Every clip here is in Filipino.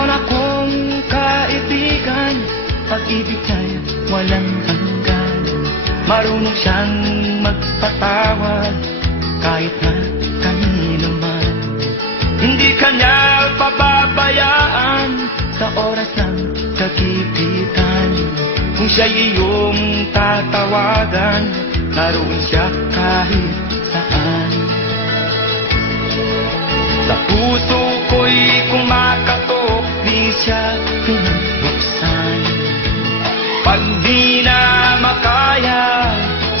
Meron akong kaibigan, pag-ibig niya'y walang hanggan. Marunong siyang magpatawad kahit na kanino man. Hindi kanya pababayaan sa oras ng kagipitan. Kung siya'y iyong tatawagan, naroon siya kahit saan. Sa puso ko'y kumakatok, di siya pinabuksan. Pag di na makaya,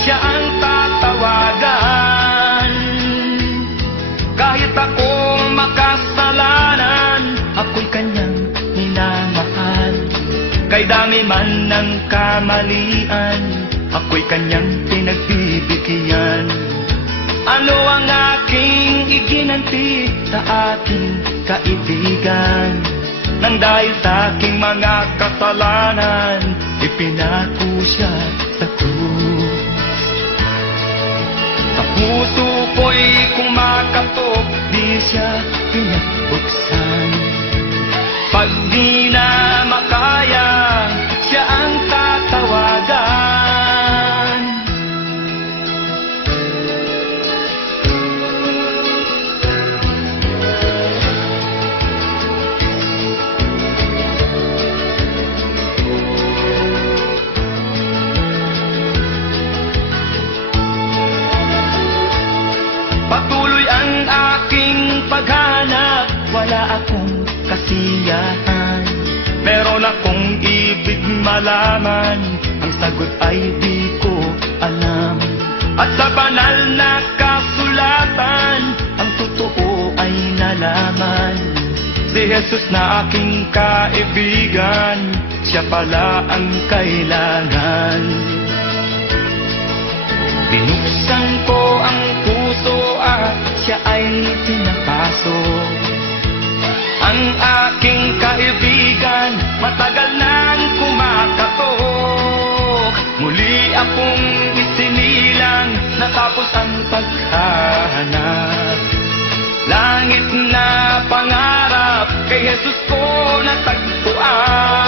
siya ang tatawagan. Kahit akong makasalanan, ako'y kanyang minamahal. Kay dami man ng kamalian, ako'y kanyang pinagbibigyan. Ano ang aking iginanti sa aking kaibigan? Nang dahil sa aking mga kasalanan, ipinako siya sa krus. Sa puso ko'y kumakatok, di siya pinabuksan. Pag di na makaya, siya ang tatawagan. Patuloy ang aking paghanap, wala akong kasiyahan. Meron akong ibig malaman, ang sagot ay di ko alam. At sa banal na kasulatan, ang totoo ay nalaman. Si Jesus na aking kaibigan, siya pala ang kailangan. Binuksan ko ang puso at siya ay pinapasok. Ang aking kaibigan, matagal nang kumakatok. Muli akong isinilang, natapos ang paghahanap. Langit na pangarap, kay Jesus ko natagpuan.